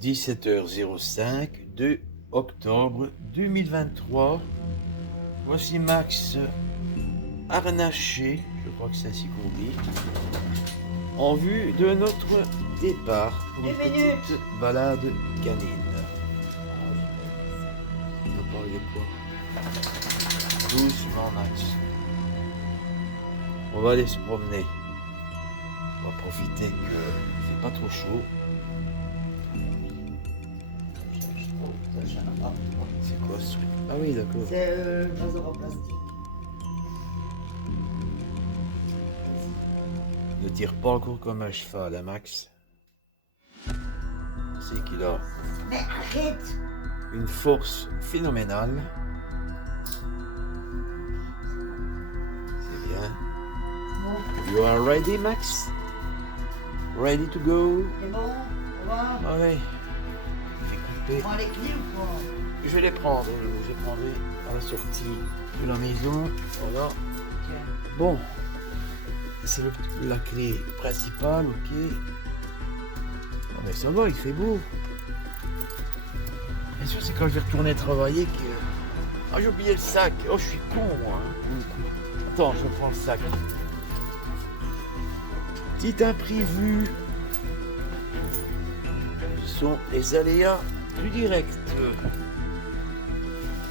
17h05, 2 octobre 2023. Voici Max harnaché, je crois que c'est ainsi qu'on dit, en vue de notre départ pour une petite balade canine. On va parler de quoi? Doucement Max. On va aller se promener. On va profiter qu'il fait pas trop chaud. C'est quoi ce truc? Ah oui, d'accord. C'est le vaso en plastique. Ne tire pas encore comme un cheval, hein, Max. C'est qu'il a Mais arrête! une force phénoménale. C'est bien. Bon, You are ready, Max? Ready to go? c'est bon, on va. Allez. Fais couper. On prend les clés ou quoi? Je vais les prendre. Je les prendrai à la sortie de la maison. Voilà. Bon. C'est la clé principale, ok. Oh, mais ça va, il fait beau. Bien sûr, c'est quand je vais retourner travailler que... Ah, j'ai oublié le sac. Oh, je suis con, moi. Attends, je prends le sac. Petit imprévu. Ce sont les aléas du direct.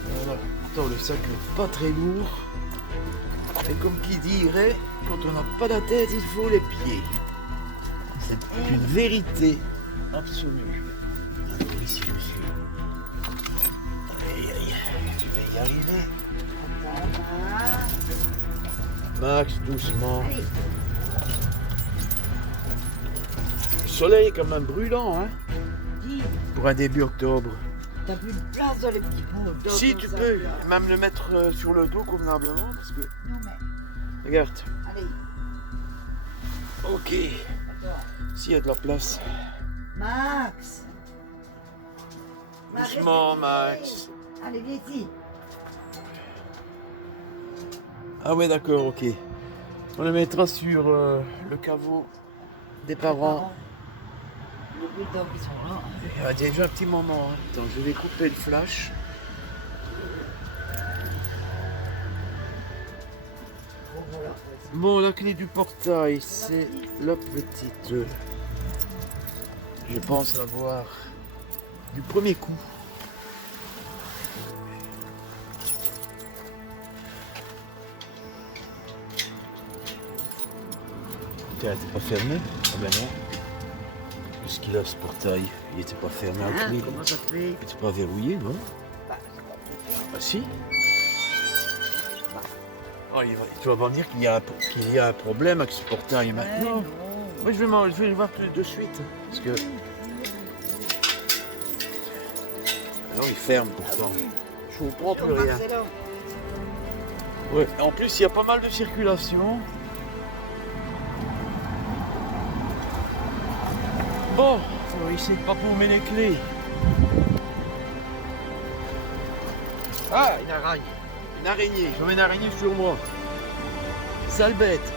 Voilà. Attends, le sac n'est pas très lourd. Et comme qui dirait, quand on n'a pas la tête, il faut les pieds. C'est une vérité absolue. Alors ici, je suis. Aïe, aïe, tu vas y arriver. Max, doucement. Allez. Le soleil est quand même brûlant, hein, Dis, pour un début octobre. t'as plus de place dans les petits pots. Si, tu peux même le mettre sur le dos convenablement, parce que... Non mais, Regarde. allez, Ok. attends. S'il y a de la place. Max! Doucement, Max. Allez, viens ici. Ah ouais, d'accord, ok. On le mettra sur le caveau des parents. Le bulldog, ils sont là. Il y a déjà un petit moment. Hein. Attends, je vais couper le flash. Bon, voilà. Bon, la clé du portail, c'est la petite. Je pense l'avoir du premier coup. Tiens, elle n'était pas fermée? Ah ben non. Qu'est-ce qu'il a ce portail? Il n'était pas fermé à clé. Comment ça se fait? Il n'était pas verrouillé, non? Bah, Ah si? Oh, tu vas pas me dire qu'il y a un problème avec ce portail maintenant? non. Moi, je vais le voir de suite. Parce que... Non, il ferme pourtant. Je comprends plus rien. Ouais. En plus, il y a pas mal de circulation. Bon, on va essayer de pas paumer les clés. Ah, une araignée. Une araignée. J'en ai une araignée sur moi. Sale bête.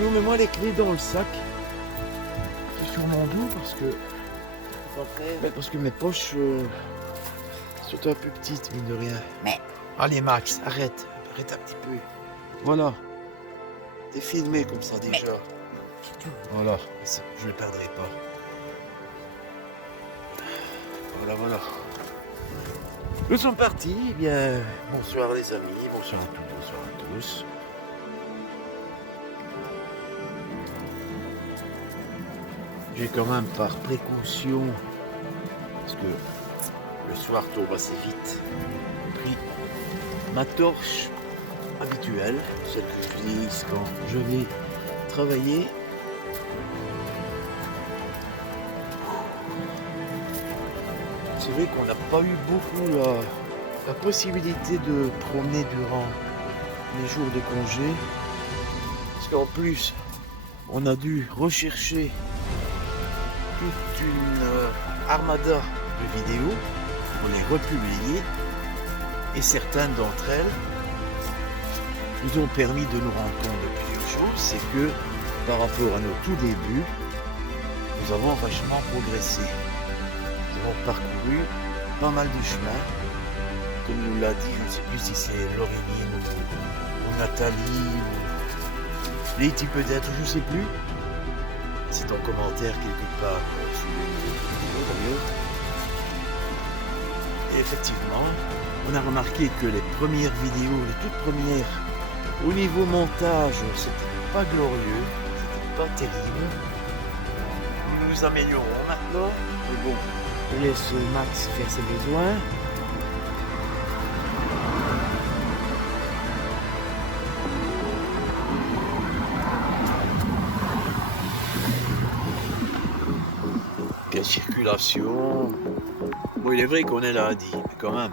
Non, mets-moi les clés dans le sac. C'est sur mon dos parce que... Parce que mes poches sont un peu petites, mine de rien. Mais- Allez Max, arrête. Arrête un petit peu. Voilà. T'es filmé comme ça déjà. Voilà. Je ne le perdrai pas. Voilà, voilà. Nous sommes partis. Eh bien, bonsoir les amis. Bonsoir à toutes, bonsoir à tous. J'ai quand même par précaution, parce que le soir tombe assez vite, pris ma torche habituelle, celle que j'utilise quand je vais travailler. C'est vrai qu'on n'a pas eu beaucoup la possibilité de promener durant les jours de congé, parce qu'en plus on a dû rechercher toute une armada de vidéos pour les republier, et certaines d'entre elles nous ont permis de nous rendre compte de plusieurs choses. C'est que par rapport à nos tout débuts, nous avons vachement progressé. Nous avons parcouru pas mal de chemin. Comme nous l'a dit, je ne sais plus si c'est Laureline ou Nathalie ou Letty peut-être, je ne sais plus. C'est en commentaire quelque part sous une vidéo. Et effectivement, on a remarqué que les premières vidéos, les toutes premières, au niveau montage, c'était pas glorieux, c'était pas terrible. Nous nous améliorons maintenant, mais bon, je laisse Max faire ses besoins. Quelle circulation! Bon, il est vrai qu'on est lundi, mais quand même.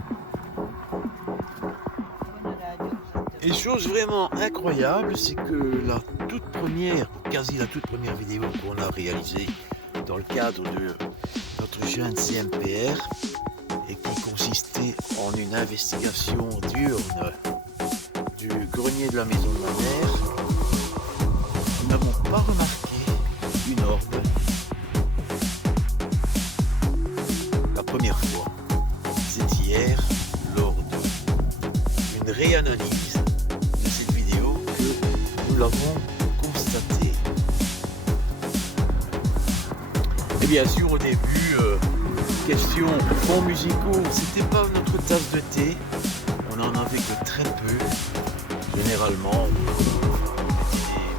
Et chose vraiment incroyable, c'est que la toute première, quasi la toute première vidéo qu'on a réalisée dans le cadre de notre jeune CMPR et qui consistait en une investigation diurne du grenier de la maison de ma mère, nous n'avons pas remarqué une orbe la première fois. C'est hier, lors d'une réanalyse de cette vidéo, que nous l'avons constaté. Et bien sûr, au début, question fonds musicaux, c'était pas notre tasse de thé. On en avait que très peu. Généralement,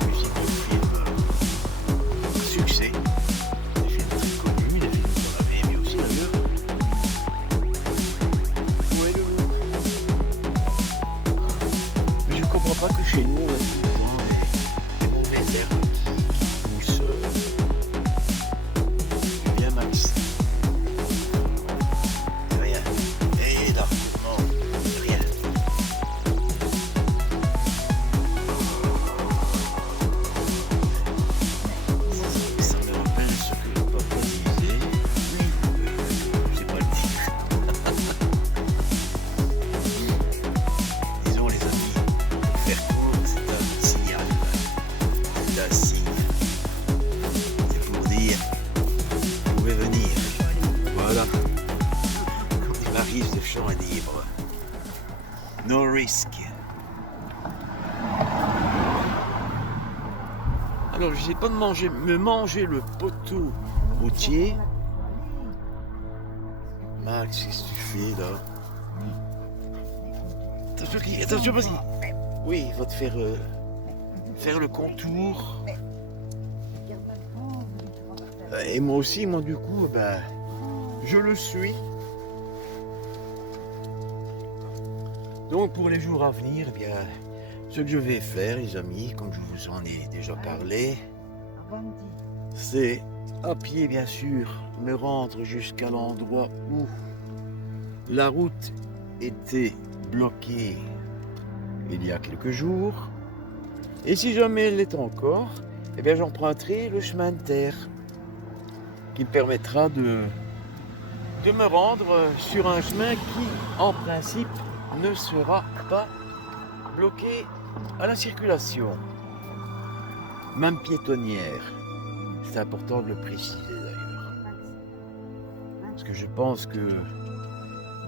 des musiques de films à succès, des films très connus, des films qu'on avait aimés aussi d'ailleurs. Où est le loup? Mais je comprends pas que chez nous, on a souvent des mauvaises herbes qui poussent. Bien Max. Rien. Et là, non, rien. Ça me rappelle ce que le papa disait. Oui, je sais pas le dire. Disons les amis, faire court, c'est un signal. C'est un signe. C'est pour dire, vous pouvez venir. Voilà. Il m'arrive de champ libre. No risk. Alors, je sais pas me manger le poteau routier. Max, qu'est-ce que tu fais là? Attention, vas-y. Oui, il va te faire, faire le contour. Et moi aussi, moi du coup, ben, je le suis. Donc pour les jours à venir, eh bien, ce que je vais faire, les amis, comme je vous en ai déjà parlé, c'est à pied, bien sûr, me rendre jusqu'à l'endroit où la route était bloquée il y a quelques jours. Et si jamais elle l'est encore, eh bien, j'emprunterai le chemin de terre qui me permettra de me rendre sur un chemin qui, en principe, ne sera pas bloqué à la circulation, même piétonnière. C'est important de le préciser d'ailleurs. Parce que je pense que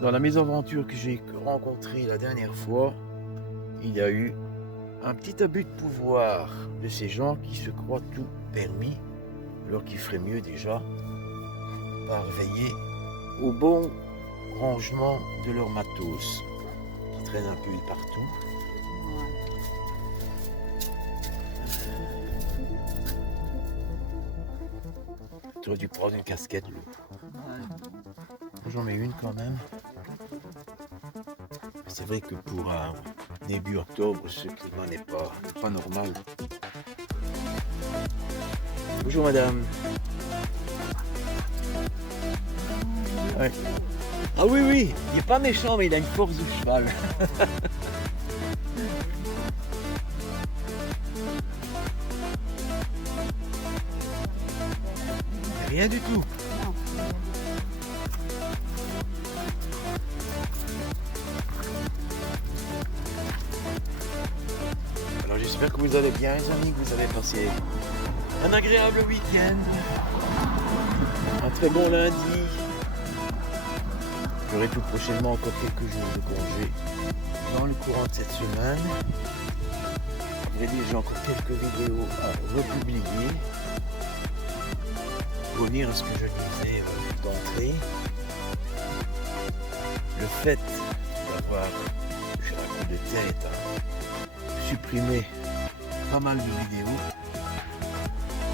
dans la mésaventure que j'ai rencontrée la dernière fois, il y a eu un petit abus de pouvoir de ces gens qui se croient tout permis, alors qu'il ferait mieux déjà par veiller au bon rangement de leur matos qui traîne un peu partout. Tu aurais dû prendre une casquette, Lou. J'en mets une quand même. C'est vrai que pour un début octobre, ce climat n'est pas normal. Bonjour madame. Ouais. Ah oui, oui, il n'est pas méchant, mais il a une force de cheval. Rien du tout. J'espère que vous allez bien les amis, que vous avez passé un agréable week-end, un très bon lundi. J'aurai tout prochainement encore quelques jours de congé dans le courant de cette semaine. J'ai encore quelques vidéos à republier. Pour revenir à ce que je disais d'entrée, le fait d'avoir eu un coup de tête à supprimer pas mal de vidéos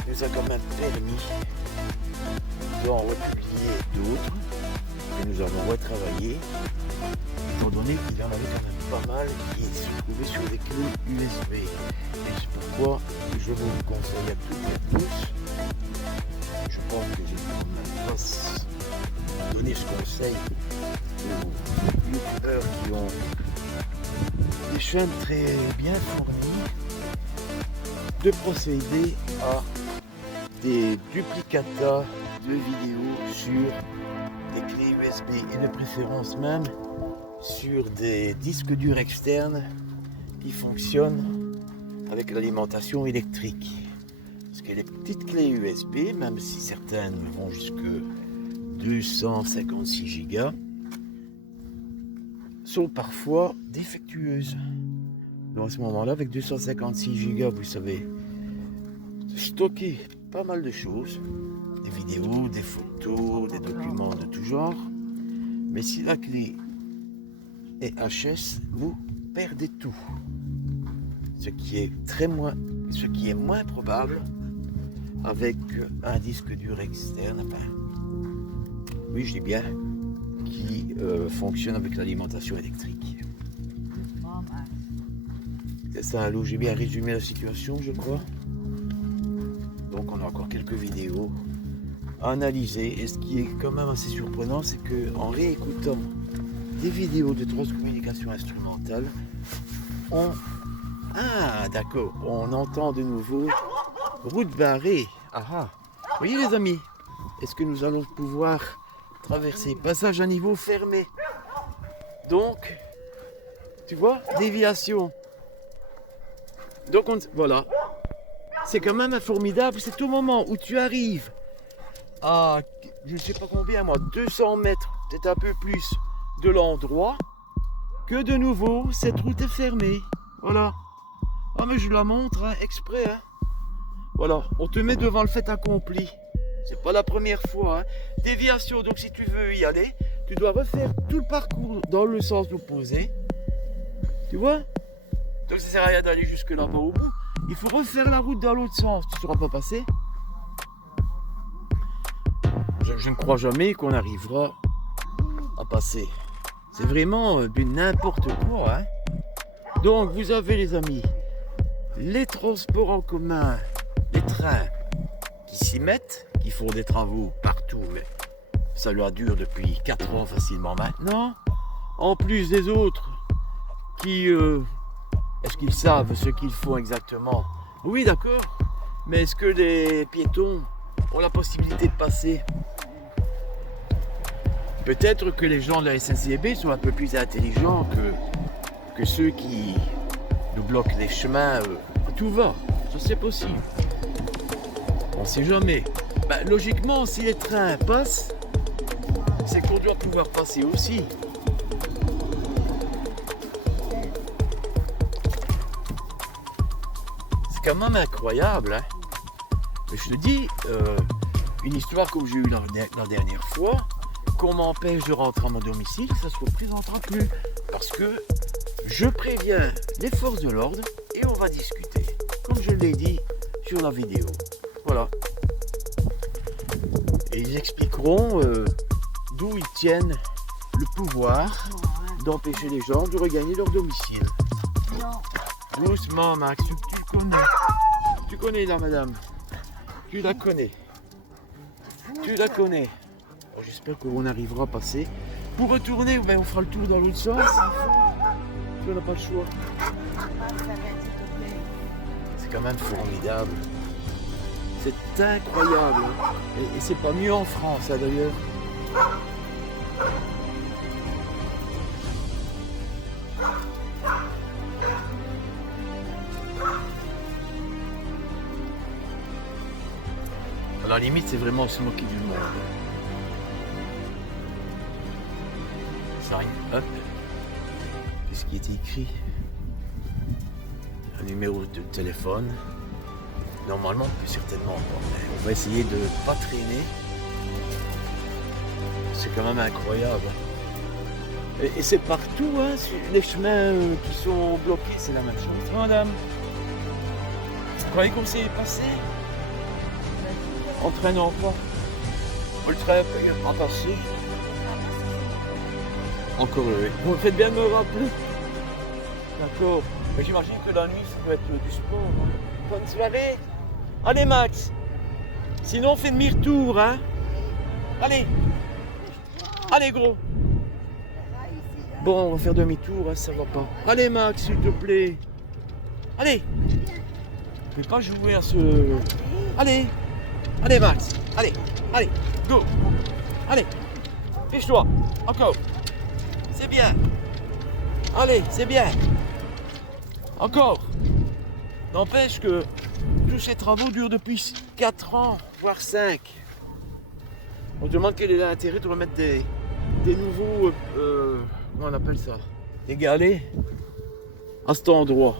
nous a quand même permis d'en republier d'autres que nous avons retravaillé, étant donné qu'il y en avait quand même pas mal qui se trouvaient sur des clés USB. Et c'est pourquoi je vous conseille à toutes et tous. Je pense que j'ai quand même pas donné ce conseil aux youtubeurs qui ont des chaînes très bien fournies de procéder à des duplicata de vidéos sur des clés USB et de préférence même sur des disques durs externes qui fonctionnent avec l'alimentation électrique. Parce que les petites clés USB, même si certaines vont jusque 256 Go, sont parfois défectueuses. Donc à ce moment-là, avec 256 Go, vous savez stocker pas mal de choses, des vidéos, des photos, des documents de tout genre. Mais si la clé est HS, vous perdez tout. Ce qui est moins probable avec un disque dur externe, enfin, oui je dis bien, qui fonctionne avec l'alimentation électrique. C'est ça, allô, j'ai bien résumé la situation, je crois. Donc on a encore quelques vidéos à analyser. Et ce qui est quand même assez surprenant, c'est qu'en réécoutant des vidéos de transcommunication instrumentale, on entend de nouveau route barrée. Vous voyez les amis, est-ce que nous allons pouvoir traverser passage à niveau fermé? Donc, tu vois, déviation. Donc voilà, c'est quand même formidable. C'est au moment où tu arrives à, je ne sais pas combien moi, 200 mètres, peut-être un peu plus de l'endroit, que de nouveau cette route est fermée. Voilà. Ah mais je la montre exprès. Voilà, on te met devant le fait accompli. C'est pas la première fois. Déviation, donc si tu veux y aller, tu dois refaire tout le parcours dans le sens opposé. Tu vois? Donc ça sert à rien d'aller jusque là-bas au bout. Il faut refaire la route dans l'autre sens. Tu ne seras pas passé. Je ne crois jamais qu'on arrivera à passer. C'est vraiment du n'importe quoi. Donc vous avez les amis, les transports en commun, les trains qui s'y mettent, qui font des travaux partout, mais ça leur dure depuis 4 ans facilement maintenant. En plus des autres qui... est-ce qu'ils savent ce qu'ils font exactement? Oui, d'accord. Mais est-ce que les piétons ont la possibilité de passer? Peut-être que les gens de la SNCB sont un peu plus intelligents que ceux qui nous bloquent les chemins. Tout va, ça c'est possible. On ne sait jamais. Logiquement, si les trains passent, c'est qu'on doit pouvoir passer aussi. C'est quand même incroyable. Mais je te dis, une histoire comme j'ai eu la dernière fois, qu'on m'empêche de rentrer à mon domicile, ça ne se représentera plus. Parce que je préviens les forces de l'ordre et on va discuter. Comme je l'ai dit sur la vidéo. Voilà. Et ils expliqueront d'où ils tiennent le pouvoir d'empêcher les gens de regagner leur domicile. Doucement, Max, tu le connais. Tu connais la madame. Tu la connais. Tu la connais. Alors, j'espère qu'on arrivera à passer. Pour retourner, on fera le tour dans l'autre sens. On n'a pas le choix. C'est quand même formidable. C'est incroyable. Et c'est pas mieux en France, d'ailleurs. la limite, c'est vraiment se moquer du monde. Sign up. Qu'est-ce qui est écrit? Un numéro de téléphone. Normalement, on peut certainement pas. Mais on va essayer de ne pas traîner. C'est quand même incroyable. Et c'est partout, hein, les chemins qui sont bloqués, c'est la même chose. Madame, vous croyez qu'on s'est passé? En traînant pas. Le train peut pas passer. Encore oui. Vous me faites bien de me rappeler. D'accord. Mais j'imagine que la nuit, ça peut être du sport. Hein. Bonne soirée. Allez Max. Sinon on fait demi-retour, hein. Allez. Allez gros. Bon, on va faire demi-tour, hein, ça va pas. Allez Max, s'il te plaît. Allez. Je vais pas jouer à ce... Allez. Allez Max. Allez. Allez. Go. Allez. Fiche-toi. Encore. C'est bien. Allez, c'est bien. Encore. N'empêche que tous ces travaux durent depuis 4 ans, voire 5. On se demande quel est l'intérêt de remettre des nouveaux... comment on appelle ça? Des galets à cet endroit.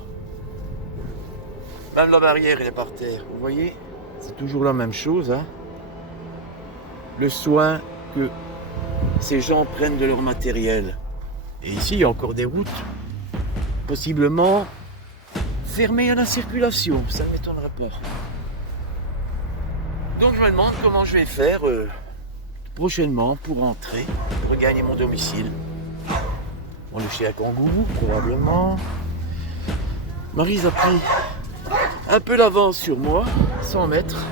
Même la barrière, elle est par terre. Vous voyez? C'est toujours la même chose. Hein? Le soin que ces gens prennent de leur matériel. Et ici, il y a encore des routes possiblement fermées à la circulation. Ça ne m'étonnerait pas. Donc je me demande comment je vais faire prochainement pour rentrer, regagner mon domicile. On le chien à kangourou, probablement. Maryse a pris un peu l'avance sur moi, 100 mètres.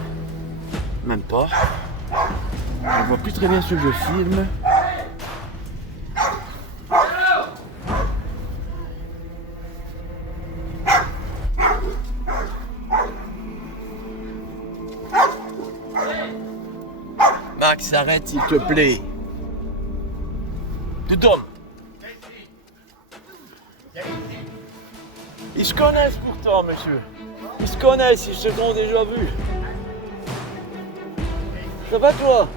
Même pas. On voit plus très bien ce que je filme. Max, arrête s'il te plaît. Tout homme. Ils se connaissent pourtant, monsieur. Ils se connaissent, ils se sont déjà vus. Ça va toi?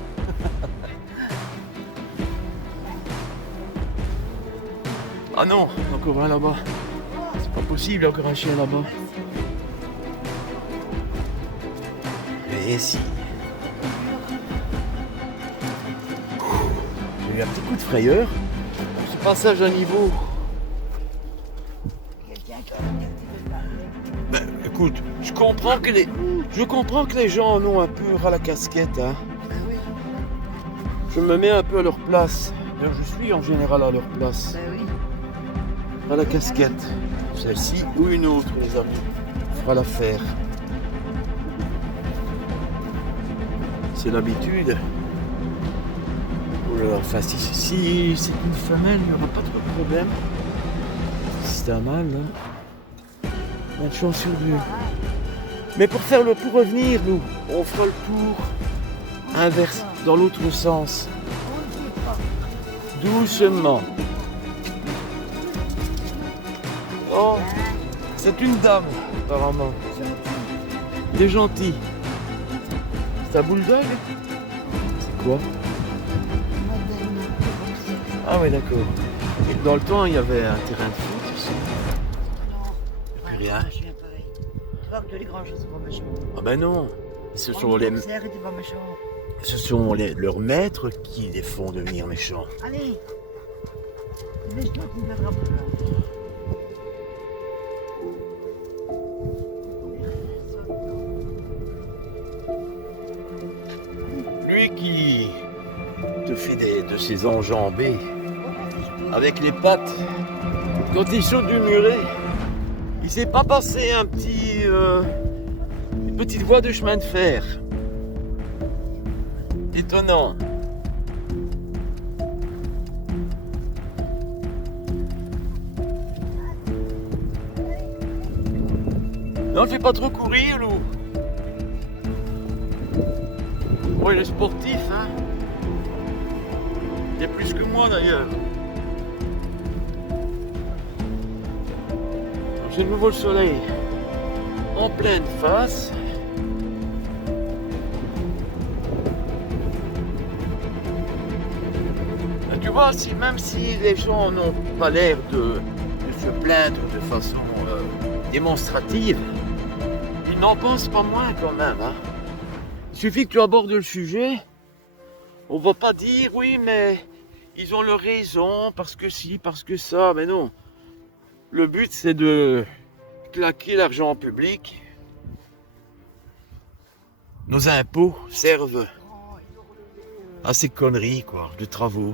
Ah non, encore un là-bas. C'est pas possible, il y a encore un chien là-bas. Et si. J'ai eu un petit coup de frayeur. Ce passage à niveau. Ben, écoute, je comprends que les gens en ont un peu ras la casquette. Hein. Je me mets un peu à leur place. D'ailleurs, je suis en général à leur place. À la casquette. Celle-ci ou une autre, les amis. Fera l'affaire. C'est l'habitude. Oh là là, enfin, si c'est une femelle, il n'y aura pas trop de problème. Si c'est un mâle, là. On a de chance sur Dieu. Mais pour revenir, nous, on fera le tour inverse, dans l'autre sens. Doucement. Oh, c'est une dame, apparemment. Il est gentil. C'est un bulldog? C'est quoi? Ah oui, d'accord. Et dans le temps, il y avait un terrain de foot ici. Il n'y a plus rien. Tu vois que les grands gens sont pas méchants. Ah ben non. Ce sont leurs maîtres qui les font devenir méchants. Allez. Les gens qui viendront pour là. Lui qui te fait de ses enjambées avec les pattes, quand il saute du muret, il s'est pas passé une petite voie de chemin de fer. Étonnant. Non, je vais pas trop courir, loup. Ouais, il est sportif, hein. Il est plus que moi, d'ailleurs. J'ai de nouveau le soleil en pleine face. vois, même si les gens n'ont pas l'air de se plaindre de façon démonstrative, ils n'en pensent pas moins quand même. Hein. Il suffit que tu abordes le sujet. On va pas dire oui, mais ils ont leur raison parce que si, parce que ça. Mais non. Le but, c'est de claquer l'argent public. Nos impôts servent à ces conneries, quoi, de travaux.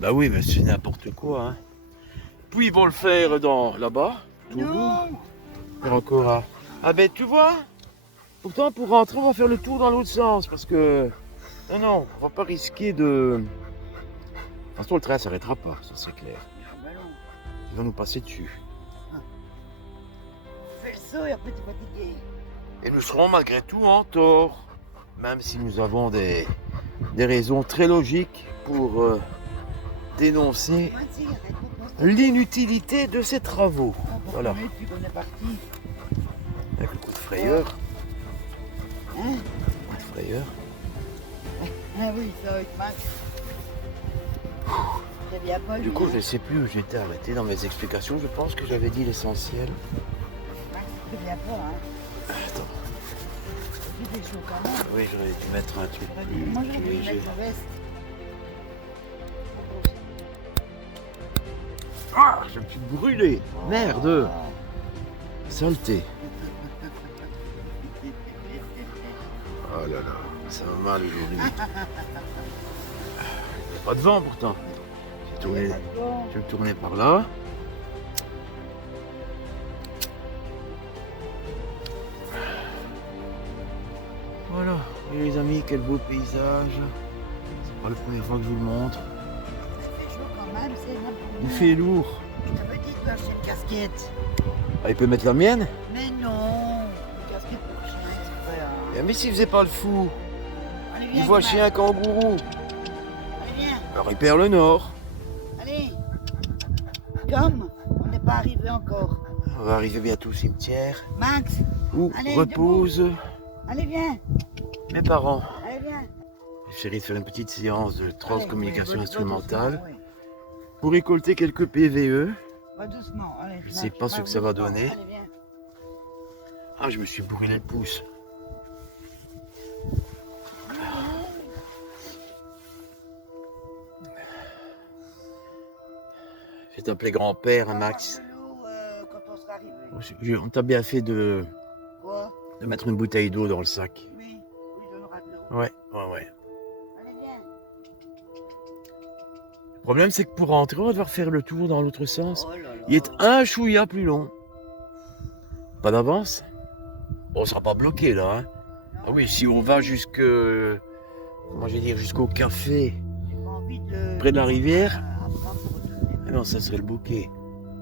Bah oui, mais c'est n'importe quoi. Hein. Puis ils vont le faire là-bas, tout au bout. Et encore à... Ah ben tu vois, pourtant pour rentrer, on va faire le tour dans l'autre sens parce que... Non, on va pas risquer de... De toute façon, le train s'arrêtera pas, ça c'est clair. Il va nous passer dessus. Fais le saut et après t'es fatigué. Et nous serons malgré tout en tort, même si nous avons des raisons très logiques pour dénoncer l'inutilité de ces travaux. Voilà. On est parti. Avec le coup de frayeur. Hein? Coup de frayeur. Ah oui, ça avec Max. T'as bien pas Du coup, je ne sais plus où j'étais arrêté dans mes explications. Je pense que j'avais dit l'essentiel. Max, t'as bien pas, hein. Attends. Tu fais chaud quand même. Oui, j'aurais dû mettre un truc Moi, j'aurais plus dû léger. mettre ma veste. Ah, je me suis brûlé. Merde. Saleté. Oh là là, ça va mal aujourd'hui. Pas de vent pourtant. Je vais me tourner par là. Voilà. Et les amis, quel beau paysage. C'est pas la première fois que je vous le montre. Ça fait chaud quand même, c'est n'importe Il fait lourd. Je t'avais dit de lui acheter une casquette. Ah, il peut mettre la mienne? Mais non, une casquette pour chien, exprès. Hein. Mais s'il faisait pas le fou, Allez, il viens. voit Thomas. chien kangourou. Allez, viens. Alors il perd le nord. Allez. Comme on n'est pas arrivé encore. On va arriver bientôt au cimetière Max, où Allez, reposent allez, viens. mes parents. Allez, viens. J'ai chéri de faire une petite séance de transcommunication Allez, instrumentale va doucement, oui. pour récolter quelques PVE. Va doucement, allez. Je sais pas ce que ça va doucement. donner. Allez, viens. Ah, je me suis brûlé le pouce. J'ai t'appelé grand-père, hein, Max. On va voir de l'eau, quand on sera arrivé. On t'a bien fait de Quoi? mettre une bouteille d'eau dans le sac. Oui, oui, il donnera de l'eau. Ouais. Allez, viens. Le problème, c'est que pour rentrer, on va devoir faire le tour dans l'autre sens. Oh là là. Il est un chouïa plus long. Pas d'avance? Bon, on sera pas bloqué là. Hein. Ah oui, si on va jusque... Comment je vais dire, jusqu'au café J'ai pas envie de... près de la rivière, Après, on se retourner. eh non, ça serait le bouquet.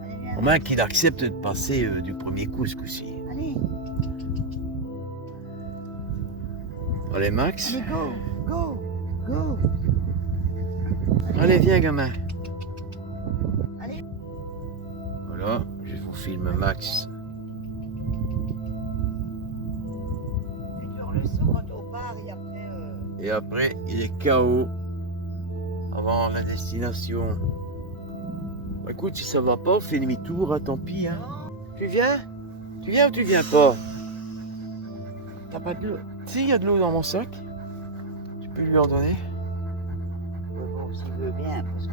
Allez, viens. Au moins qu'il accepte de passer du premier coup ce coup-ci. Allez, Allez, Max. allez, go, go, go. Allez, viens, gamin. Allez. Voilà, je vous filme Max. Fais toujours le saut quand on part et après... Et après, il est KO avant la destination. Bah, écoute, si ça va pas, on fait demi-tour, hein, tant pis. Hein. Tu viens? Tu viens ou tu viens pas? T'as pas de l'eau? Si, il y a de l'eau dans mon sac. Tu peux lui en donner? Bon, s'il veut bien, parce que...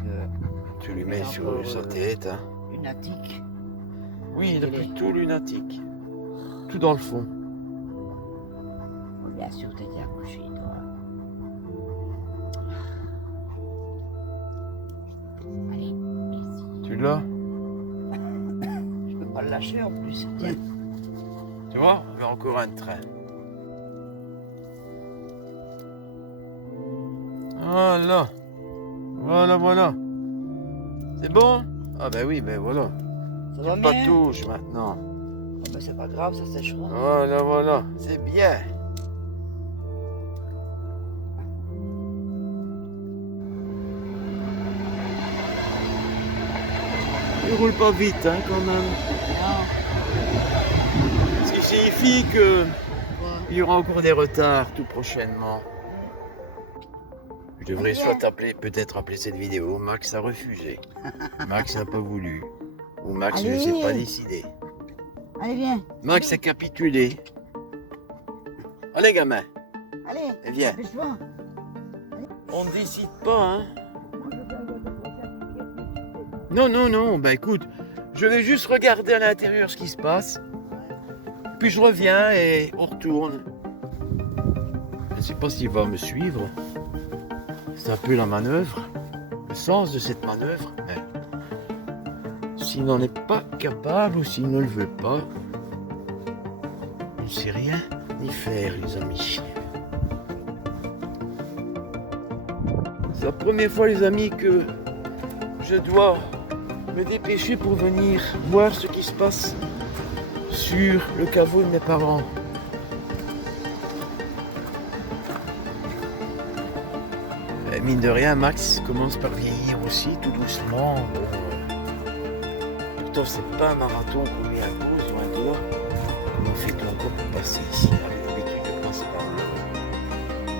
Tu lui mets Et sur encore, sa tête. Hein. Une attique. Oui, il a il est- pris tout lunatique. Tout dans le fond. Oh, bien sûr, t'étais accouché, toi. Allez, merci. Tu l'as? Je peux pas le lâcher en plus. Tiens. Tu vois, on a encore un train. Voilà. Voilà. C'est bon? Ah ben oui, ben voilà. Ça va Pas bien? touche maintenant. Oh, ben, c'est pas grave, ça sèchera. Voilà. C'est bien. Il roule pas vite, hein, quand même. Non. Ce qui signifie que Quoi? il y aura encore des retards tout prochainement. Je devrais soit peut-être appeler cette vidéo Max a refusé. Max n'a pas voulu. Ou Max ne s'est pas décidé. Allez, viens. Max a capitulé. Allez, gamin. Allez, viens. dépêche-toi. On ne décide pas, hein. Non, non, non. Bah écoute, je vais juste regarder à l'intérieur ce qui se passe. Puis je reviens et on retourne. Je ne sais pas s'il va me suivre. C'est un peu la manœuvre, le sens de cette manœuvre. Mais s'il n'en est pas capable ou s'il ne le veut pas, on ne sait rien y faire, les amis. C'est la première fois, les amis, que je dois me dépêcher pour venir voir ce qui se passe sur le caveau de mes parents. Mine de rien, Max commence par vieillir aussi, tout doucement. Pourtant, c'est pas un marathon qu'on met à cause, loin de là. Comment fait-on encore pour passer ici? On avait l'habitude de passer par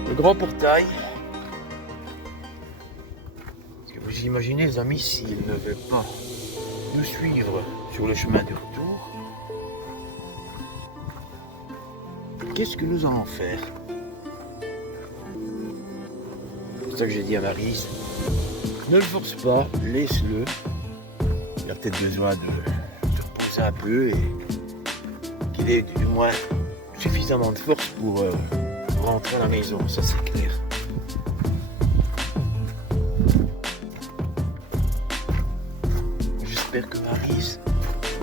le grand portail. Est-ce que vous imaginez, les amis, s'il ne veut pas nous suivre sur le chemin du retour, qu'est-ce que nous allons faire? C'est pour ça que j'ai dit à Maryse, ne le force pas, laisse-le. Il a peut-être besoin de reposer un peu et qu'il ait du moins suffisamment de force pour rentrer à la maison, ça c'est clair. J'espère que Maryse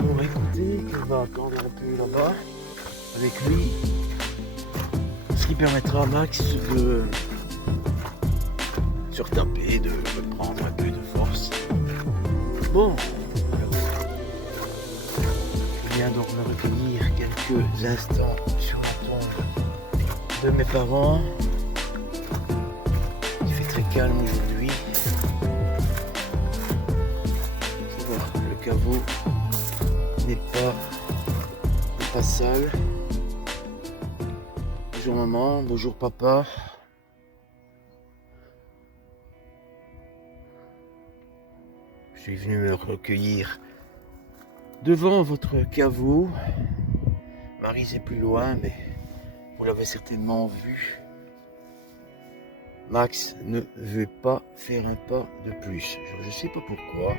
m'aura écouté, qu'elle va attendre un peu là-bas avec lui. Ce qui permettra à Max de se retaper, de reprendre un peu de force. Bon, je viens donc me recueillir quelques instants sur la tombe de mes parents. Il fait très calme aujourd'hui. Ça va, le caveau n'est pas sale. Bonjour maman, bonjour papa. Je suis venu me recueillir devant votre caveau. Maryse est plus loin, mais vous l'avez certainement vu. Max ne veut pas faire un pas de plus. Je ne sais pas pourquoi.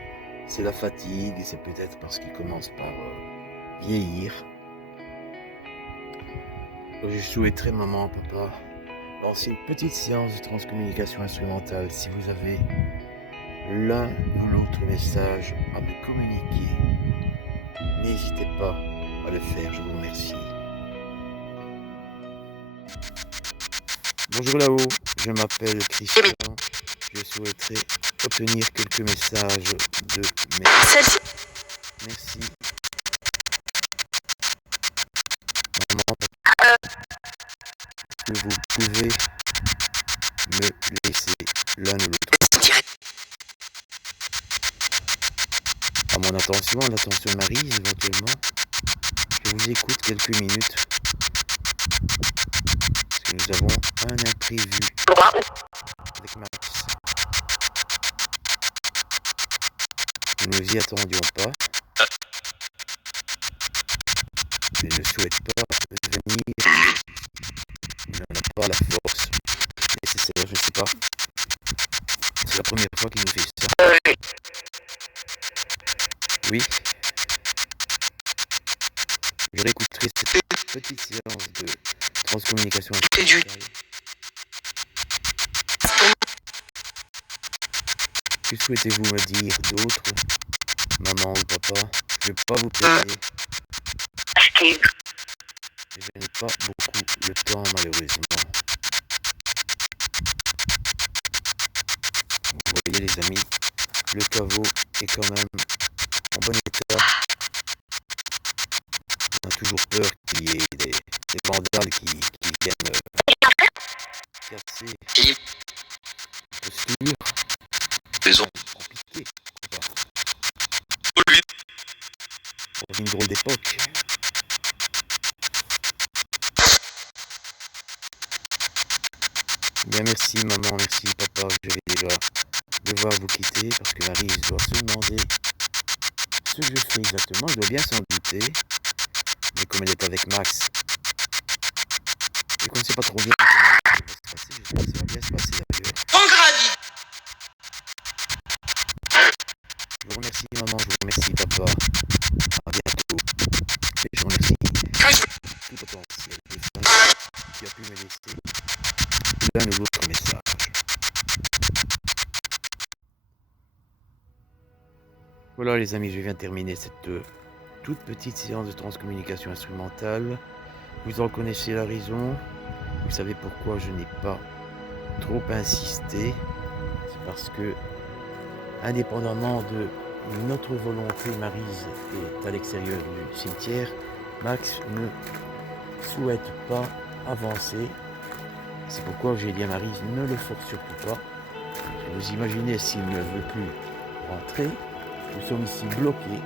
C'est la fatigue, c'est peut-être parce qu'il commence par vieillir. Je souhaiterais, maman, papa, lancer une petite séance de transcommunication instrumentale si vous avez l'un ou l'autre message à me communiquer. N'hésitez pas à le faire, je vous remercie. Bonjour là-haut, je m'appelle Christian. Je souhaiterais obtenir quelques messages de mes... Merci. Maman, que vous pouvez me laisser l'un ou l'autre à mon attention, à l'attention de Maryse éventuellement. Je vous écoute quelques minutes parce que nous avons un imprévu avec Max. Nous ne nous y attendions pas. Il ne souhaite pas venir. Il n'en a pas la force nécessaire, je ne sais pas. C'est la première fois qu'il nous fait ça. Oui. Je réécouterai cette petite séance de transcommunication. Que souhaitez-vous me dire d'autre, maman ou papa? Je ne vais pas vous prêter. Je n'ai pas beaucoup le temps, malheureusement. Vous voyez les amis, le caveau est quand même en bon état. On a toujours peur qu'il y ait des vandales qui viennent casser les postures. C'est compliqué. C'est une drôle d'époque. Bien, merci maman, merci papa. Je vais déjà devoir vous quitter parce que Maryse doit se demander ce que je fais exactement. Je dois bien s'en douter. Mais comme elle est avec Max, et qu'on ne sait pas trop bien comment ça va se passer, j'espère que ça va bien se passer d'ailleurs. Je vous remercie maman, je vous remercie papa. À bientôt. Et je remercie tout potentiel des frères qui a pu me laisser l'un ou l'autre message. Voilà les amis, je viens de terminer cette toute petite séance de transcommunication instrumentale. Vous en connaissez la raison. Vous savez pourquoi je n'ai pas trop insisté. C'est parce que, indépendamment de notre volonté, Maryse est à l'extérieur du cimetière. Max ne souhaite pas avancer. C'est pourquoi j'ai dit à Maryse, ne le force surtout pas. Parce que vous imaginez s'il ne veut plus rentrer. Nous sommes ici bloqués.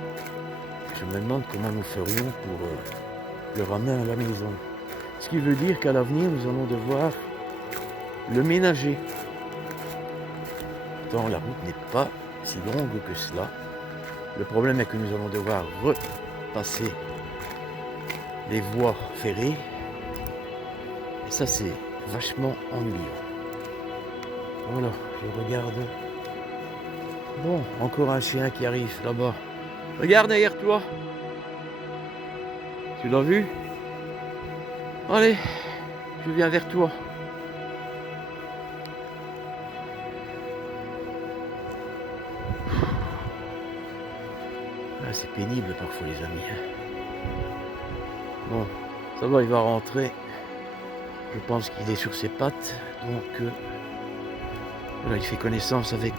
Je me demande comment nous ferions pour le ramener à la maison. Ce qui veut dire qu'à l'avenir, nous allons devoir le ménager. Pourtant, la route n'est pas si longue que cela. Le problème est que nous allons devoir repasser les voies ferrées. Et ça, c'est vachement ennuyeux. Voilà, je regarde. Bon, encore un chien qui arrive là-bas. Regarde derrière toi. Tu l'as vu? Allez, je viens vers toi. Ah, c'est pénible parfois les amis. Bon, ça va, il va rentrer. Je pense qu'il est sur ses pattes. Donc, voilà, il fait connaissance avec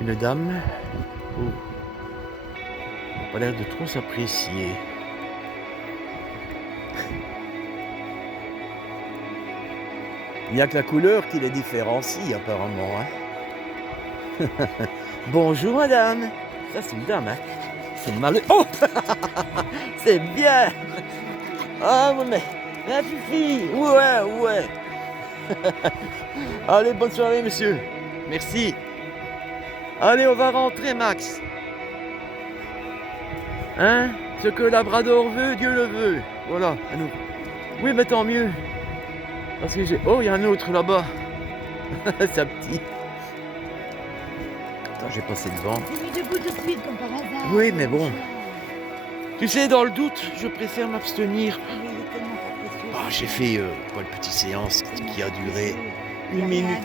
une dame. Oh. Il n'a pas l'air de trop s'apprécier. Il n'y a que la couleur qui les différencie apparemment. Hein. Bonjour madame. Ça c'est une dame. Hein. C'est malheureux. Oh. C'est bien. Ah ouais mais. La fifi. Ouais. Allez, bonne soirée monsieur. Merci. Allez, on va rentrer Max. Hein? Ce que Labrador veut, Dieu le veut. Voilà, à nous. Oui, mais tant mieux. Parce que j'ai... Oh, il y a un autre là-bas. C'est un petit. Attends, j'ai passé devant. J'ai mis debout tout de suite, comme par hasard. Oui, mais bon. Tu sais, dans le doute, je préfère m'abstenir. Ah, j'ai fait pas une petite séance qui a duré 1 minute.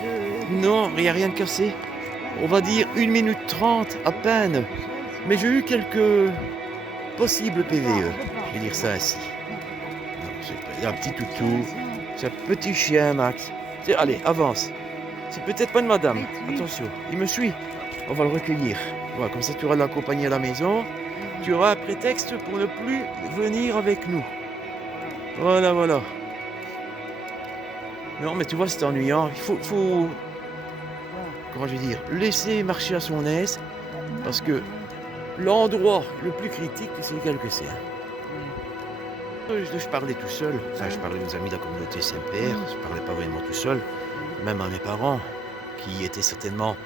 Non, il n'y a rien de cassé. On va dire 1 minute 30 à peine. Mais j'ai eu quelques possibles PVE. Je vais dire ça ainsi. C'est un petit toutou. C'est un petit chien, Max. Allez, avance. C'est peut-être pas une madame. Attention, il me suit. On va le recueillir. Voilà, comme ça tu auras l'accompagner à la maison. Tu auras un prétexte pour ne plus venir avec nous. Voilà. Non, mais tu vois, c'est ennuyant. Il faut... Comment je vais dire? Laisser marcher à son aise. Parce que l'endroit le plus critique, c'est lequel que c'est. Je parlais tout seul. Enfin, je parlais aux amis de la communauté Saint-Père. Je parlais pas vraiment tout seul. Même à mes parents, qui étaient certainement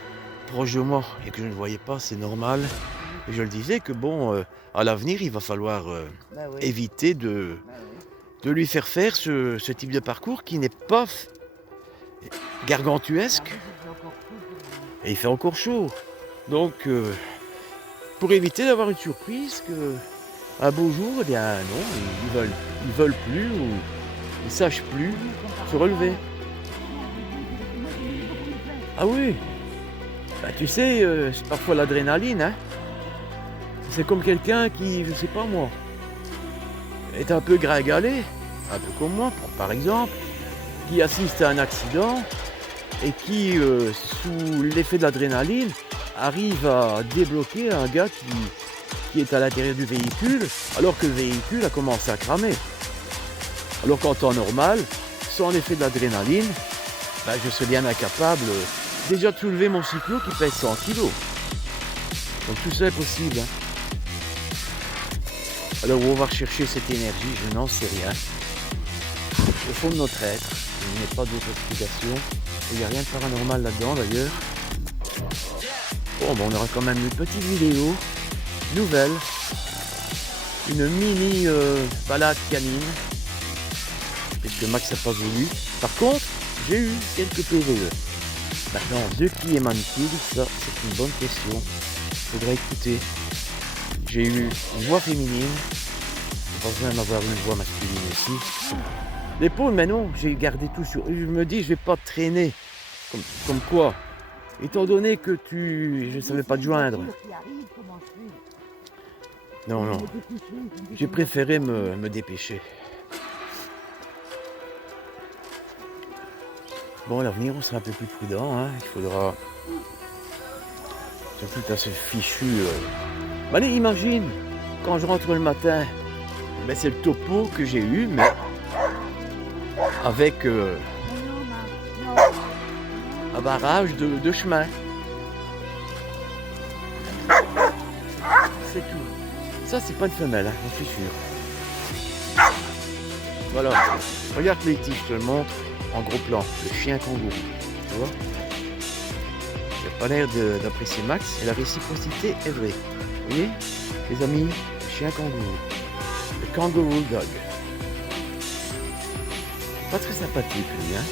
proches de moi et que je ne voyais pas, c'est normal. Et je le disais que bon, à l'avenir, il va falloir éviter de lui faire faire ce type de parcours qui n'est pas gargantuesque. Et il fait encore chaud. Donc, pour éviter d'avoir une surprise, un beau jour, eh bien non, ils veulent plus ou ils sachent plus se relever. Ah oui, bah, tu sais, c'est parfois l'adrénaline, hein. C'est comme quelqu'un qui, je sais pas moi, est un peu gringalé, un peu comme moi, par exemple, qui assiste à un accident et qui, sous l'effet de l'adrénaline, arrive à débloquer un gars qui est à l'intérieur du véhicule, alors que le véhicule a commencé à cramer. Alors qu'en temps normal, sans l'effet de l'adrénaline, ben, je serais bien incapable déjà de soulever mon cyclo qui pèse 100 kg. Donc tout ça est possible. Hein. Alors où on va rechercher cette énergie, je n'en sais rien. Au fond de notre être, Il n'y a pas d'autre explication. Il n'y a rien de paranormal là-dedans d'ailleurs. Bon, on aura quand même une petite vidéo nouvelle. Une mini balade canine. Puisque Max n'a pas voulu. Par contre, j'ai eu quelques PVE. Maintenant, de qui est magnifique, ça c'est une bonne question. Il faudrait écouter. J'ai eu une voix féminine. Je pense même avoir une voix masculine aussi. L'épaule, mais non, j'ai gardé tout sur. Je me dis, je vais pas traîner. Comme quoi, étant donné que je ne savais pas te joindre. Non. J'ai préféré me dépêcher. Bon, à l'avenir, on sera un peu plus prudent. Hein. Il faudra. Surtout à ce fichu. Allez, imagine, quand je rentre le matin, ben, c'est le topo que j'ai eu, mais avec un barrage de chemin. C'est tout. Ça, c'est pas une femelle, hein, j'en suis sûr. Voilà. Regarde Letty, je te le montre en gros plan. Le chien kangourou. Tu vois? Il n'a pas l'air d'apprécier Max et la réciprocité est vraie. Vous voyez, les amis, le chien kangourou. Le kangaroo dog. Pas très sympathique lui, hein.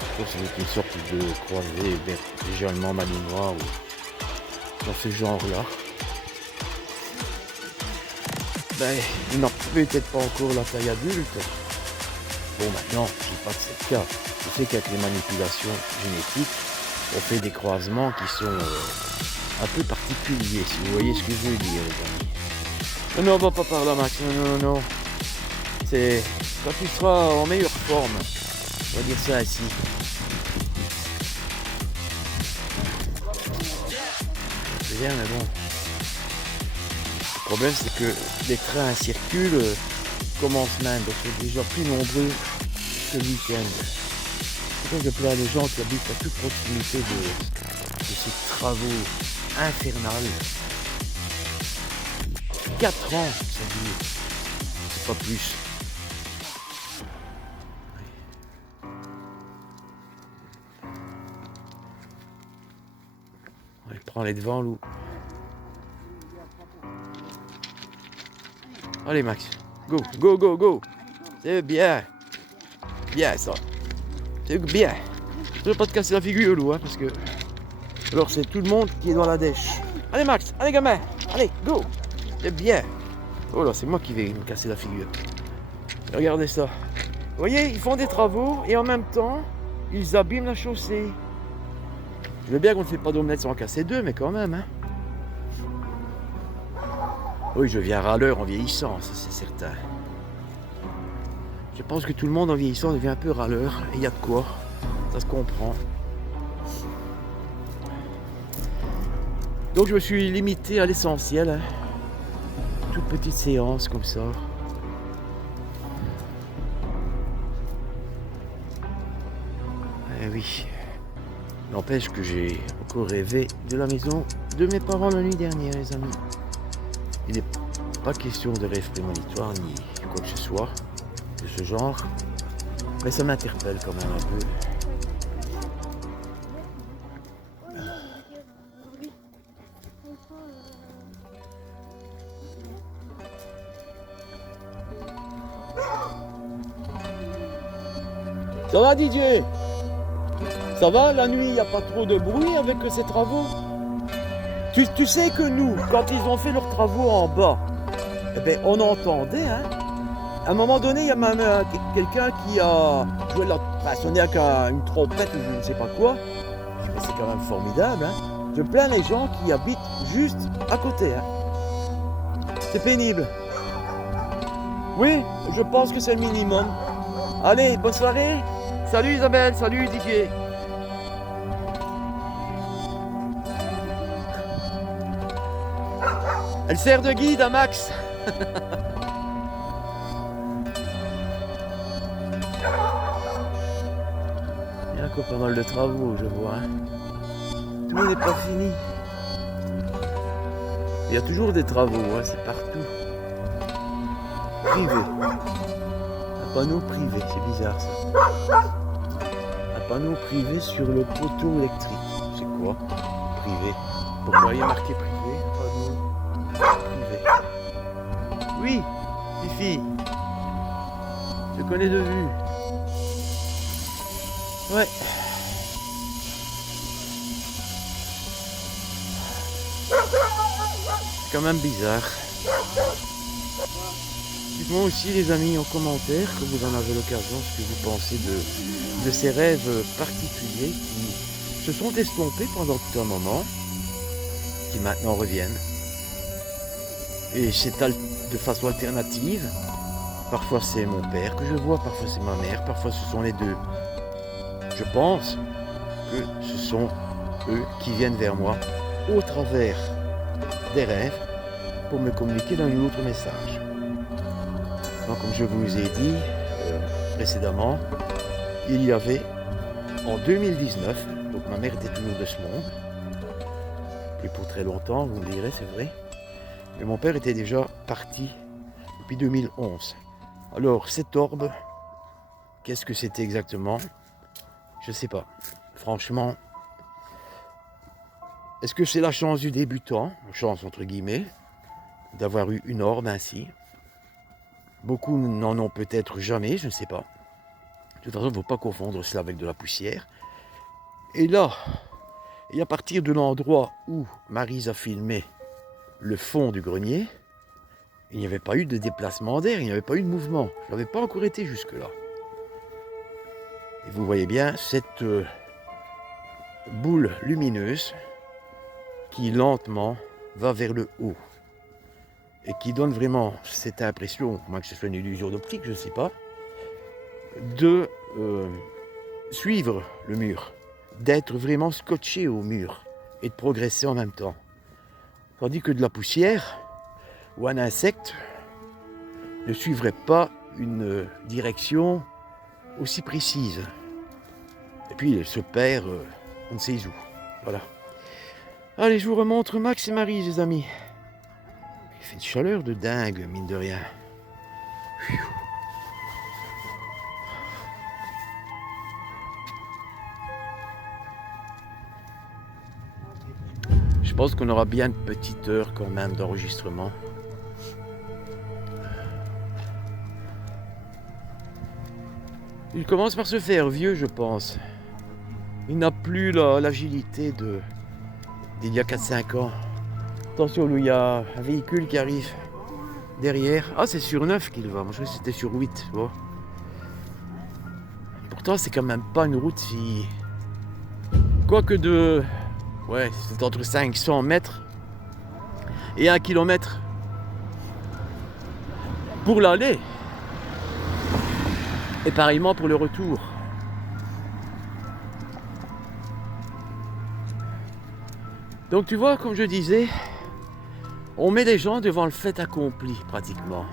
Je trouve que c'est une sorte de croisé légèrement malinois ou dans ce genre-là. Ben, il n'a peut-être pas encore la taille adulte. Bon, maintenant, je ne dis pas que c'est le cas. Je sais qu'avec les manipulations génétiques, on fait des croisements qui sont un peu particuliers, si vous voyez ce que je veux dire, les amis. Non, on va pas par là, Max. Non. C'est quand tu seras en meilleure forme. On va dire ça ici. C'est bien, mais bon. Le problème, c'est que les trains circulent, commencent même, donc c'est déjà plus nombreux que le week-end. C'est que je plains les gens qui habitent à toute proximité de ces travaux infernales. 4 ans, ça dure. C'est pas plus. On prend les devants, loup. Allez Max, go. C'est bien. Bien ça. C'est bien. Je ne veux pas te casser la figure, loup, hein, parce que... Alors c'est tout le monde qui est dans la dèche. Allez Max, allez gamin, allez, go. C'est bien. Oh là, c'est moi qui vais me casser la figure. Regardez ça. Vous voyez, ils font des travaux et en même temps, ils abîment la chaussée. Je veux bien qu'on ne fait pas d'omelette sans en casser deux, mais quand même, hein. Oui, je viens râleur en vieillissant, ça c'est certain. Je pense que tout le monde en vieillissant devient un peu râleur, et il y a de quoi, ça se comprend. Donc je me suis limité à l'essentiel, hein. Toute petite séance comme ça. Eh oui, n'empêche que j'ai encore rêvé de la maison de mes parents la nuit dernière, les amis. Il n'est pas question de rêve prémonitoire ni quoi que ce soit de ce genre, mais ça m'interpelle quand même un peu. Ça va Didier? Ça va, la nuit, il n'y a pas trop de bruit avec ces travaux? Tu sais que nous, quand ils ont fait leurs travaux en bas, eh ben, on entendait, hein. À un moment donné, il y a même quelqu'un qui a joué sonné avec une trompette ou je ne sais pas quoi. C'est quand même formidable, hein. Je plains les gens qui habitent juste à côté, hein. C'est pénible. Oui, je pense que c'est le minimum. Allez, bonne soirée. Salut Isabelle, salut Didier. Elle sert de guide à Max. Il y a encore pas mal de travaux, je vois. Hein. Tout n'est pas fini. Il y a toujours des travaux, hein, c'est partout. Privé. Un panneau privé, c'est bizarre ça. panneau privé sur le poteau électrique. C'est quoi? Privé. Pourquoi il y a marqué privé? Panneau privé. Oui, Fifi. Je connais de vue. Ouais. C'est quand même bizarre. Dites-moi aussi les amis en commentaire, que vous en avez l'occasion, ce que vous pensez de ces rêves particuliers qui se sont estompés pendant tout un moment, qui maintenant reviennent. Et c'est de façon alternative. Parfois c'est mon père que je vois, parfois c'est ma mère, parfois ce sont les deux. Je pense que ce sont eux qui viennent vers moi au travers des rêves pour me communiquer d'un autre message. Donc, comme je vous ai dit précédemment, il y avait en 2019, donc ma mère était toujours de ce monde, plus pour très longtemps, vous me direz, c'est vrai, mais mon père était déjà parti depuis 2011. Alors, cette orbe, qu'est-ce que c'était exactement? Je ne sais pas. Franchement, est-ce que c'est la chance du débutant, chance entre guillemets, d'avoir eu une orbe ainsi? Beaucoup n'en ont peut-être jamais, je ne sais pas. De toute façon, il ne faut pas confondre cela avec de la poussière. Et là, et à partir de l'endroit où Maryse a filmé le fond du grenier, il n'y avait pas eu de déplacement d'air, il n'y avait pas eu de mouvement. Je n'avais pas encore été jusque-là. Et vous voyez bien cette boule lumineuse qui lentement va vers le haut. Et qui donne vraiment cette impression, moins que ce soit une illusion d'optique, je ne sais pas, de suivre le mur, d'être vraiment scotché au mur et de progresser en même temps. Tandis que de la poussière ou un insecte ne suivrait pas une direction aussi précise. Et puis il se perd, on ne sait où. Voilà. Allez, je vous remontre Max et Marie, les amis. Il fait une chaleur de dingue, mine de rien. Je pense qu'on aura bien une petite heure quand même d'enregistrement. Il commence par se faire vieux, je pense. Il n'a plus l'agilité d'il y a 4-5 ans. Attention, il y a un véhicule qui arrive derrière. Ah, c'est sur 9 qu'il va. Moi, je croyais que c'était sur 8. Bon. Pourtant, c'est quand même pas une route si... Quoique de... Ouais, c'est entre 500 mètres et 1 kilomètre pour l'aller. Et pareillement pour le retour. Donc tu vois, comme je disais, on met les gens devant le fait accompli, pratiquement.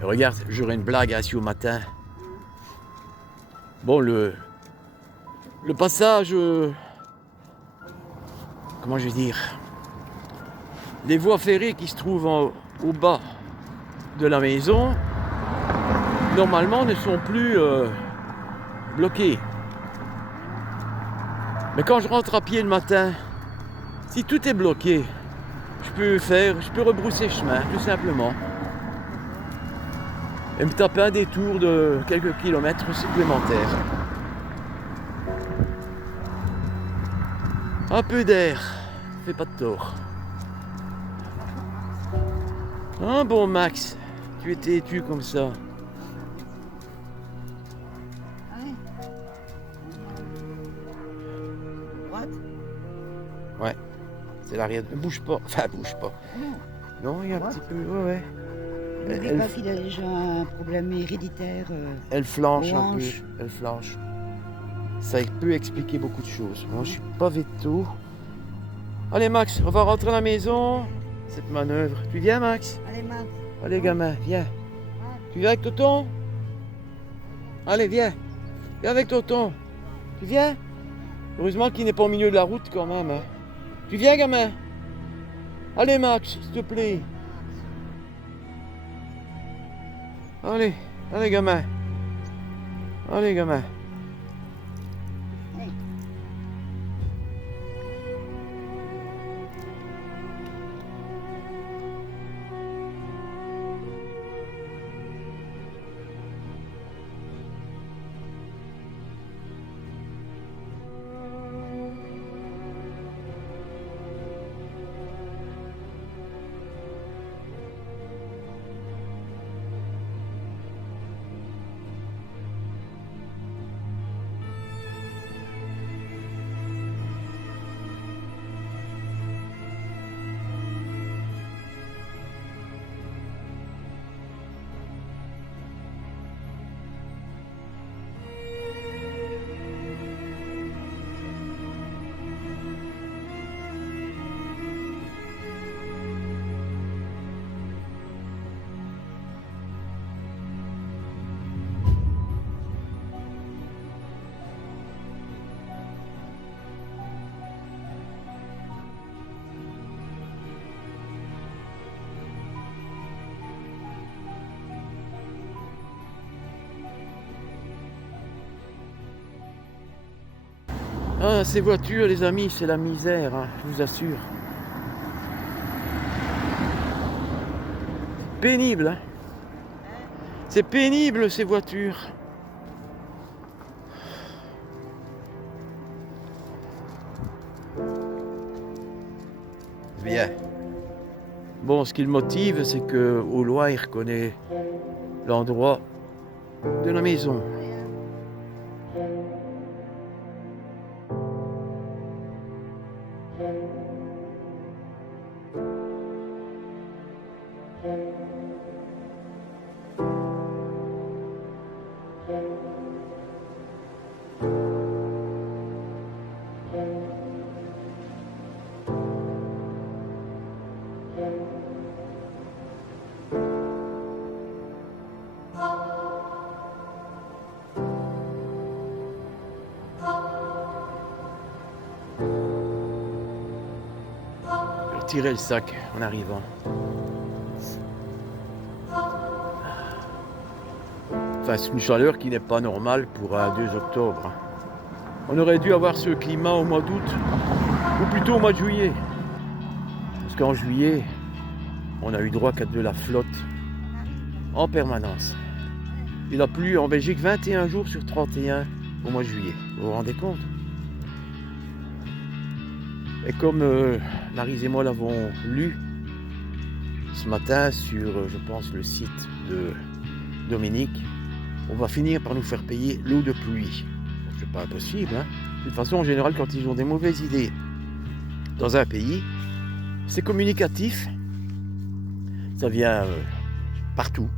Et regarde, j'aurais une blague ainsi au matin. Bon, le passage... comment je vais dire? Les voies ferrées qui se trouvent au bas de la maison, normalement ne sont plus bloquées. Mais quand je rentre à pied le matin, si tout est bloqué, je peux rebrousser chemin, tout simplement. Et me taper un détour de quelques kilomètres supplémentaires. Un peu d'air, fait pas de tort. Hein, bon Max, tu es têtu comme ça. Ouais, c'est l'arrière. Ne bouge pas. Enfin, bouge pas. Non, il y a un petit peu. Ouais. Je ne dis pas qu'il a déjà un problème héréditaire. Elle flanche un peu. Elle flanche. Ça peut expliquer beaucoup de choses. Moi, je suis pas véto. Allez, Max, on va rentrer à la maison. Cette manœuvre. Tu viens, Max? Allez, Max. Allez, gamin, viens. Tu viens avec Tonton? Allez, viens. Viens avec Tonton. Tu viens? Heureusement qu'il n'est pas au milieu de la route quand même. Hein. Tu viens, gamin? Allez, Max, s'il te plaît. Allez, allez, gamin. Allez, gamin. Ah, ces voitures, les amis, c'est la misère, hein, je vous assure. Pénible, hein. C'est pénible, ces voitures. Bien. Bon, ce qui le motive, c'est que au loin, il reconnaît l'endroit de la maison. Tirer le sac en arrivant. Enfin, c'est une chaleur qui n'est pas normale pour un 2 octobre. On aurait dû avoir ce climat au mois d'août, ou plutôt au mois de juillet. Parce qu'en juillet, on a eu droit qu'à de la flotte en permanence. Il a plu en Belgique 21 jours sur 31 au mois de juillet. Vous vous rendez compte? Et comme Maryse et moi l'avons lu ce matin sur, je pense, le site de Dominique, on va finir par nous faire payer l'eau de pluie. C'est pas impossible, hein. De toute façon, en général, quand ils ont des mauvaises idées dans un pays, c'est communicatif. Ça vient partout.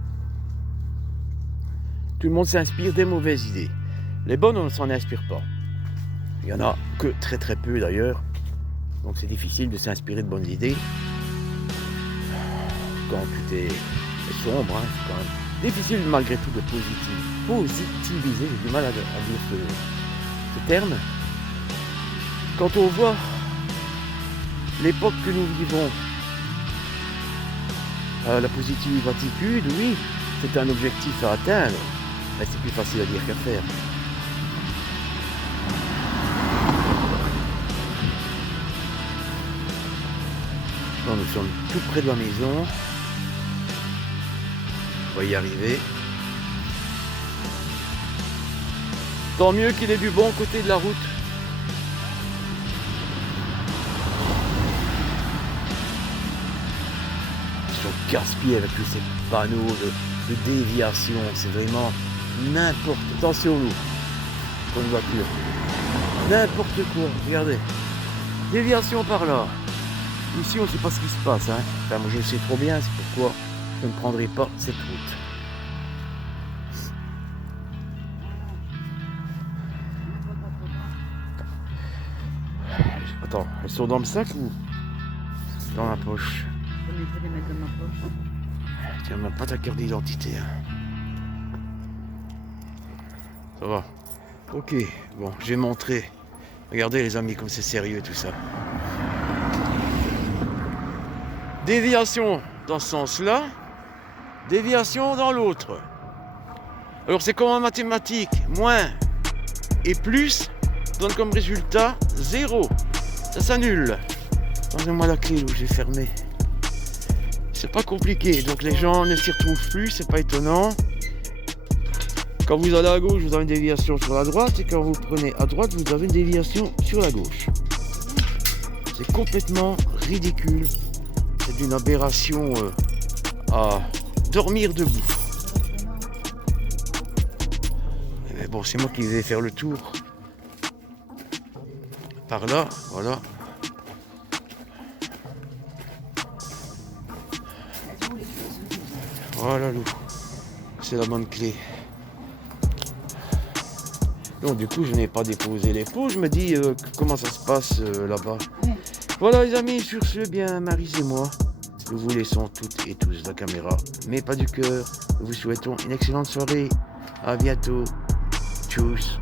Tout le monde s'inspire des mauvaises idées. Les bonnes, on ne s'en inspire pas. Il n'y en a que très très peu d'ailleurs. Donc c'est difficile de s'inspirer de bonnes idées. Quand tout est sombre, hein, c'est quand même difficile malgré tout de positiviser. J'ai du mal à dire ce terme. Quand on voit l'époque que nous vivons, la positive attitude, oui, c'est un objectif à atteindre. Mais c'est plus facile à dire qu'à faire. Bon, nous sommes tout près de la maison. On va y arriver. Tant mieux qu'il est du bon côté de la route. Ils sont casse-pieds avec tous ces panneaux de déviation. C'est vraiment n'importe. Attention nous, pour une voiture. N'importe quoi, regardez. Déviation par là. Ici on ne sait pas ce qui se passe, hein. Enfin, moi je le sais trop bien, c'est pourquoi je ne prendrai pas cette route. Attends, elles sont dans le sac ou dans la poche? Je vais les mettre dans ma poche. Tiens, même pas ta carte d'identité. Hein. Ça va. Ok, bon, je vais montrer. Regardez les amis, comme c'est sérieux tout ça. Déviation dans ce sens-là, déviation dans l'autre. Alors c'est comme en mathématiques, moins et plus donne comme résultat 0. Ça s'annule. Donnez-moi la clé où j'ai fermé. C'est pas compliqué, donc les gens ne s'y retrouvent plus, c'est pas étonnant. Quand vous allez à gauche, vous avez une déviation sur la droite, et quand vous prenez à droite, vous avez une déviation sur la gauche. C'est complètement ridicule. C'est d'une aberration à dormir debout. Mais bon, c'est moi qui vais faire le tour. Par là, voilà. Voilà, Lou. C'est la bonne clé. Donc du coup, je n'ai pas déposé les pots. Je me dis comment ça se passe là-bas. Voilà les amis, sur ce, bien Maryse et moi, nous vous laissons toutes et tous la caméra, mais pas du cœur. Nous vous souhaitons une excellente soirée. À bientôt. Tchuss.